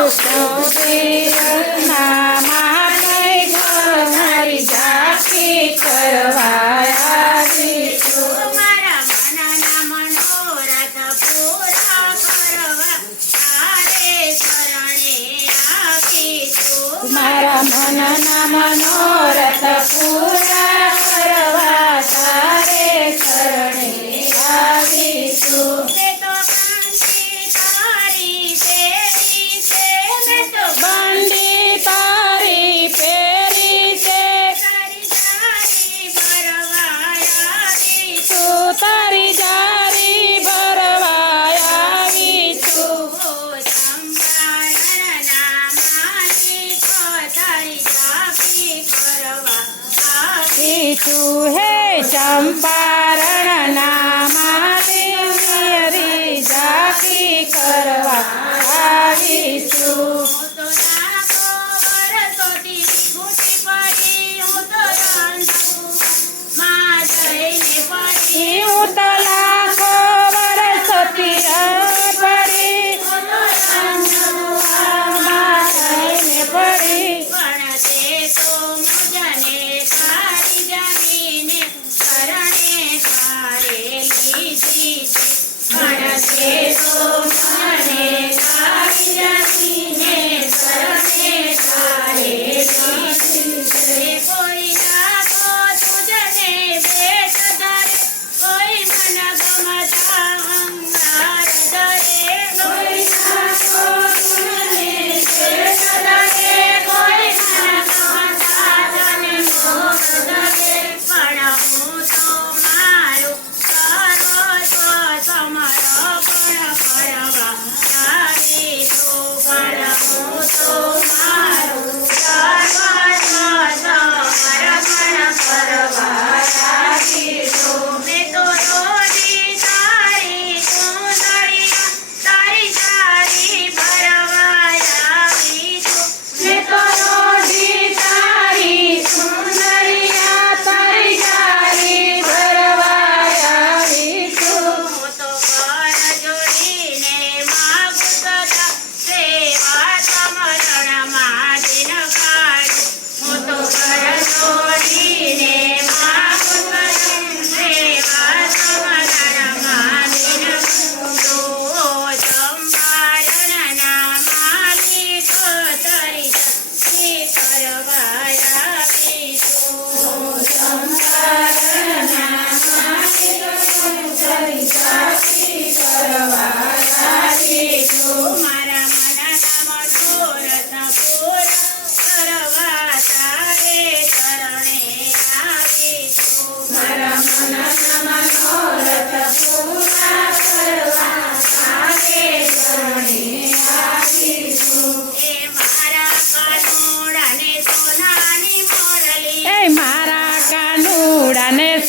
કૃષ્ણ માટે ઘરી ઝાંખી કરવા આવીશું. મારા મનના મનોરથ પૂરા કરવા તારે શરણે આવીશું. મારા મનના મનોરથ પૂરા કરવા તારે શરણે આવીશું. બંડી તારી પહેરી છે, તારી જારી ભરવા આવીશું. તું હે ચંપારણના માલી ઝાંખી કરવા આવીશું. હું તો લાખો વર્ષોથી પડી પડી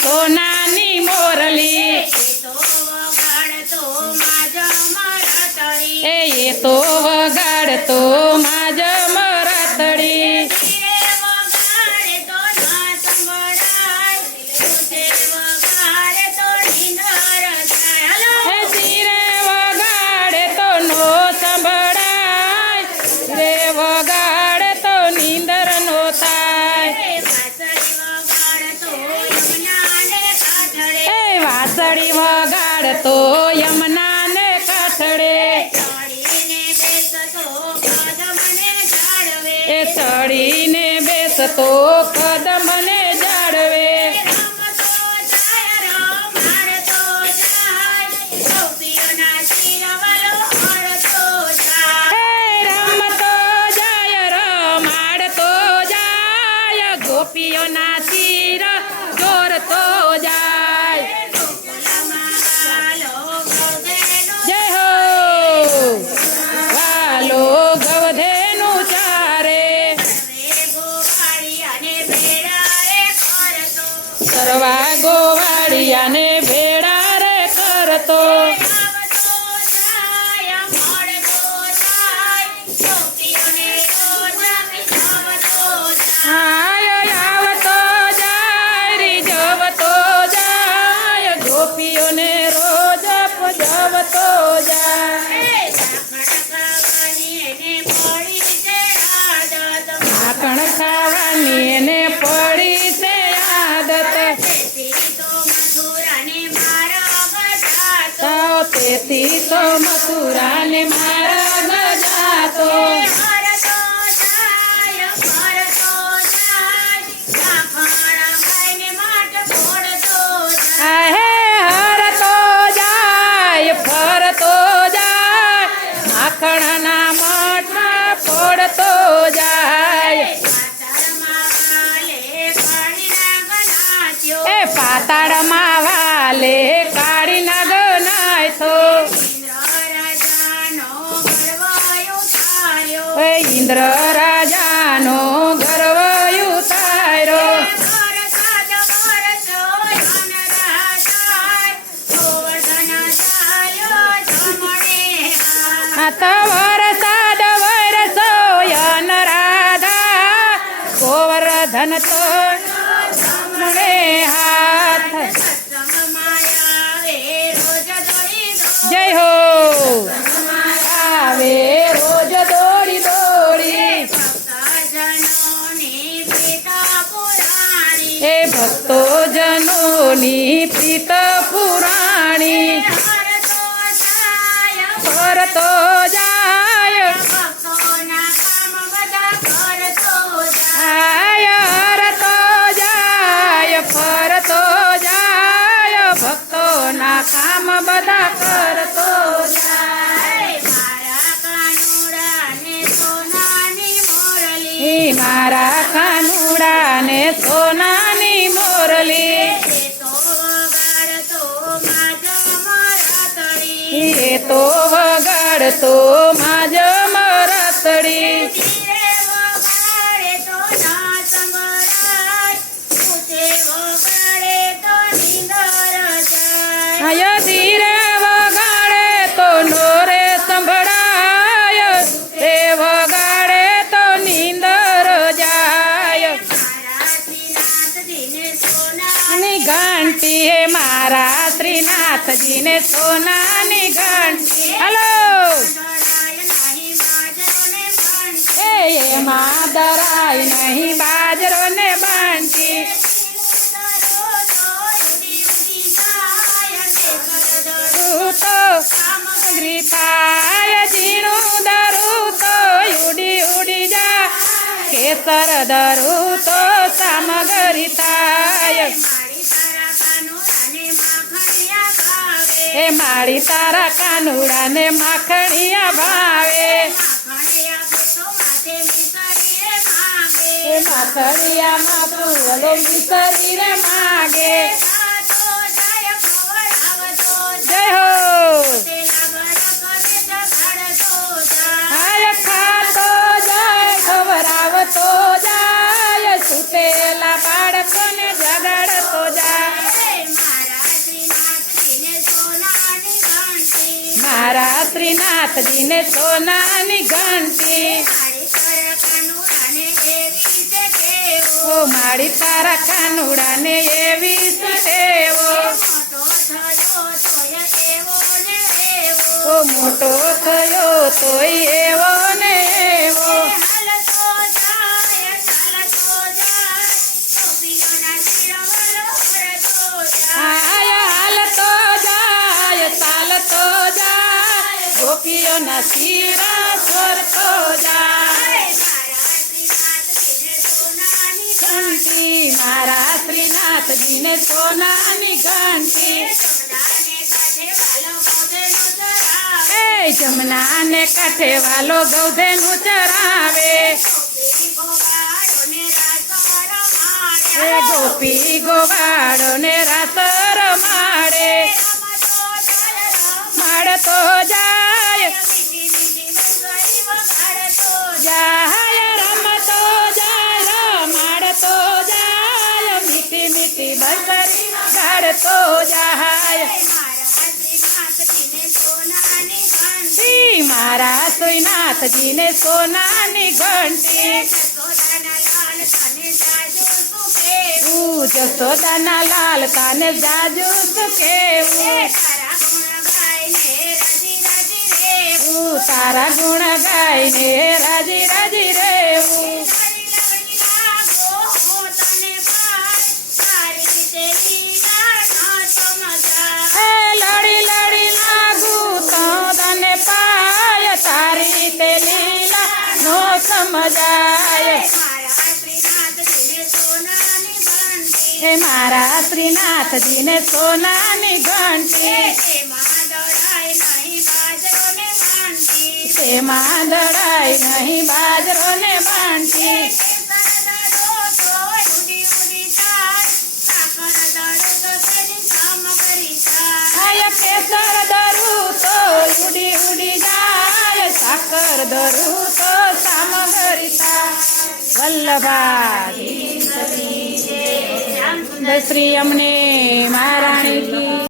સોનાની મોરલી એ તો વગાડતો માજ મરતડી. ધીરે વગાડે તો નો સંભળાય, રે વગાડે તો નીંદર નો થાય. વાસળી વગાડતો યમુના ને કાંઠડે, એ ચડીને બેસતો કદમ ને જાળવે. રમતો જાય રમાડતો જાય, ગોપીઓના શિર ચોરતો જાય. જય હો વાલો ગવધેનું ચારે, તેથી તો મથુરાને માર્ગ જાતો હરતો જાય ફરતો જાય માખણ ખાઈને માટ ફોડતો જાય હે હરતો જાય ફરતો જાય માખણના મઠમાં ફોડતો જાય એ પાતાળમાં વાલે કાળી નાગ નાયતો એ ઇન્દ્ર રાજાનો ગર્વ ઉતાર્યો આ તો વરસાદ વરસોયન રાધા ગોવર્ધન તો જમણે હાથ જય હો આવે રોજ દોડી દોડી એ ભક્તો જનોની પ્રીત પુરાણી ફરતો જાય આય હરતો જાય ફરતો જાય ભક્તોના કામ બધા કરતો જાય મારા કાનુડાને સોનાની મોરલી એ તો વગાડતો માજ મરતડી આય ધીરે વગાડે તો નોરે સંભળાય રે વગાડે તો નીંદર જાય ની ઘંટી હે મારા શ્રીનાથજીને સોનાની ઘંટી હલો એમાં દરાય નહીં બાજરો ને બાંટી તો સામગ્રી થાય ઝીણું દરું તો ઉડી ઉડી જા કેસર દરું તો સામગ્રી થાય એ માળી તારા કાનુડાને માખણિયા ભાવે એ માખણિયામાં ફૂલો મિસરી રે માગે જય હો હાય ખાતો જાય ખવરાવતો જાય સુતેલા બાળકોને જગાડતો જાય મારા શ્રીનાથજીને સોનાની ઘંટી ઓ માળી તારા કાનુડાને એવી સુદેવો ઓ મોટો થયો તોય એવો ને એવો આયા હાલતો જાય ચાલતો જાય ગોપીઓના શિરા ફરતો જાય ઘંટી મારા શ્રીનાથજીને સોનાની ઘંટી એ જમનાને કાંઠે વાલો ગૌધેનું ચરાવે એ ગોપી ગોવાળોને રાસ રમાડે માડતો જાય જાય રમતો જાય રમાડતો જાય મીઠી મીઠી બંસરી ગાડતો જાય મારા શ્રીનાથજીને સોનાની ઘંટી જસોદાના લાલ કાને જાજુ કેવું તારા ગુણ ગાઈને રાજી રાજી રેવું લડી લડી લાગુ જાય. મારા શ્રીનાથજીને સોનાની ઘંટી તેમાં દળાય નહીં બાજરો ને બાંટી. આયા કેસર દરું તો ઉડી ઉડી જાય, સાકર દરું તો સામગ્રી થાય. વલ્લભાધીશ શ્રી અમને મહારાણી કી